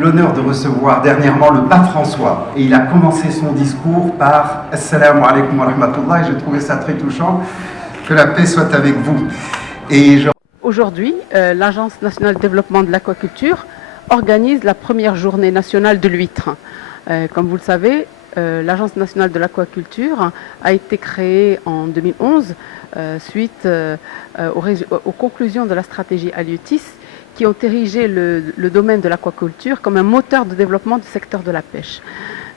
l'honneur de recevoir dernièrement le pape François. Et il a commencé son discours par « Assalamu alaikum wa rahmatullah » et j'ai trouvé ça très touchant. Que la paix soit avec vous. Aujourd'hui, l'Agence nationale de développement de l'aquaculture organise la première journée nationale de l'huître. Comme vous le savez, l'Agence nationale de l'aquaculture a été créée en 2011 suite aux conclusions de la stratégie Halieutis qui ont érigé le domaine de l'aquaculture comme un moteur de développement du secteur de la pêche.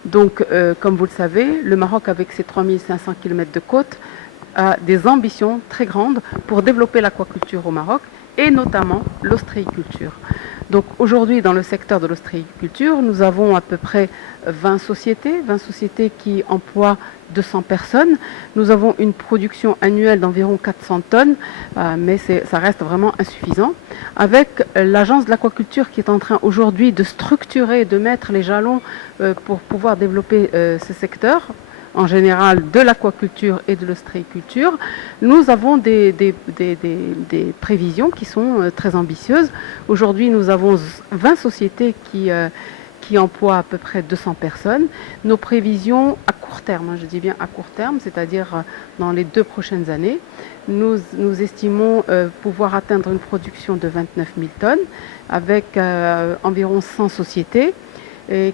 Donc, comme vous le savez, le Maroc, avec ses 3500 km de côte, a des ambitions très grandes pour développer l'aquaculture au Maroc et notamment l'ostréiculture. Donc aujourd'hui, dans le secteur de l'ostréiculture, nous avons à peu près 20 sociétés qui emploient 200 personnes. Nous avons une production annuelle d'environ 400 tonnes, mais ça reste vraiment insuffisant. Avec l'agence de l'aquaculture qui est en train aujourd'hui de structurer, de mettre les jalons pour pouvoir développer ce secteur, en général de l'aquaculture et de l'ostréiculture, nous avons des prévisions qui sont très ambitieuses. Aujourd'hui, nous avons 20 sociétés qui emploient à peu près 200 personnes. Nos prévisions à court terme, je dis bien à court terme, c'est-à-dire dans les 2 prochaines années, nous estimons pouvoir atteindre une production de 29 000 tonnes avec environ 100 sociétés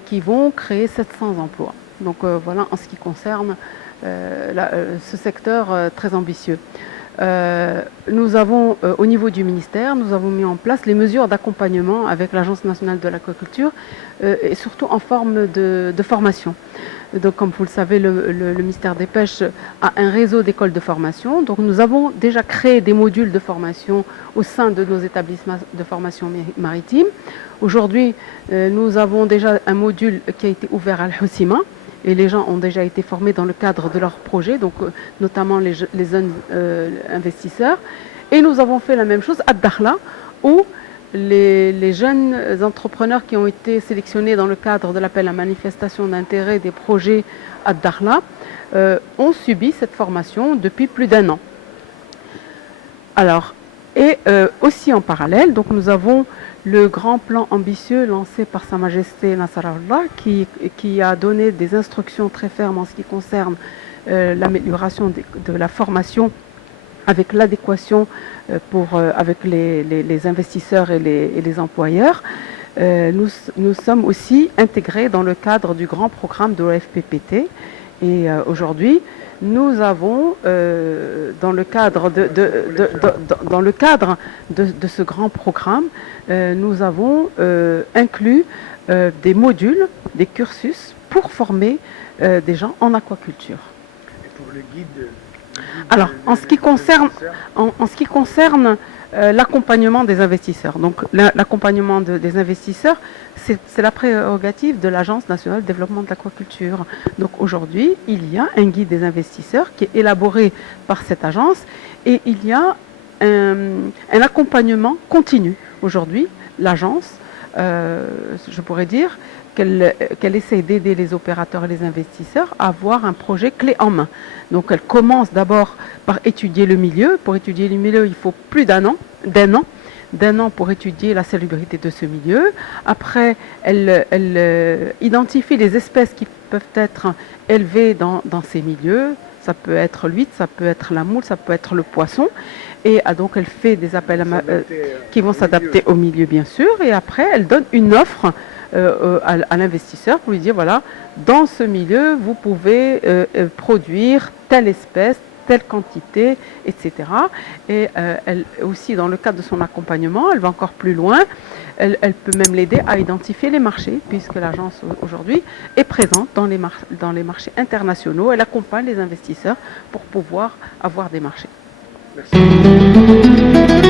qui vont créer 700 emplois. Donc voilà en ce qui concerne ce secteur très ambitieux. Nous avons, au niveau du ministère, nous avons mis en place les mesures d'accompagnement avec l'Agence nationale de l'aquaculture et surtout en forme de formation. Donc, comme vous le savez, le ministère des Pêches a un réseau d'écoles de formation. Donc nous avons déjà créé des modules de formation au sein de nos établissements de formation maritime. Aujourd'hui, nous avons déjà un module qui a été ouvert à l'Hossima. Et les gens ont déjà été formés dans le cadre de leur projet, donc notamment les jeunes investisseurs. Et nous avons fait la même chose à Dakhla, où les jeunes entrepreneurs qui ont été sélectionnés dans le cadre de l'appel à manifestation d'intérêt des projets à Dakhla ont subi cette formation depuis plus d'1 an. Alors, et aussi en parallèle, donc nous avons le grand plan ambitieux lancé par Sa Majesté Nasser Allah qui a donné des instructions très fermes en ce qui concerne l'amélioration de la formation avec l'adéquation avec les investisseurs et les employeurs. Nous sommes aussi intégrés dans le cadre du grand programme de l'OFPPT et aujourd'hui nous avons, dans le cadre de ce grand programme, nous avons inclus des modules, des cursus pour former des gens en aquaculture. Et pour le guide alors, en ce qui concerne l'accompagnement des investisseurs, donc l'accompagnement des investisseurs, c'est la prérogative de l'Agence nationale de développement de l'aquaculture. Donc aujourd'hui, il y a un guide des investisseurs qui est élaboré par cette agence et il y a un accompagnement continu. Aujourd'hui, l'agence, je pourrais dire qu'elle essaie d'aider les opérateurs et les investisseurs à avoir un projet clé en main. Donc elle commence d'abord par étudier le milieu. Pour étudier le milieu, il faut plus d'un an pour étudier la salubrité de ce milieu. Après, elle identifie les espèces qui peuvent être élevées dans ces milieux. Ça peut être l'huître, ça peut être la moule, ça peut être le poisson. Et donc elle fait des appels qui vont s'adapter au milieu, bien sûr. Et après, elle donne une offre à l'investisseur pour lui dire, voilà, dans ce milieu, vous pouvez produire telle espèce, telle quantité, etc. Et elle aussi, dans le cadre de son accompagnement, elle va encore plus loin. Elle peut même l'aider à identifier les marchés, puisque l'agence aujourd'hui est présente dans les marchés internationaux. Elle accompagne les investisseurs pour pouvoir avoir des marchés. Merci.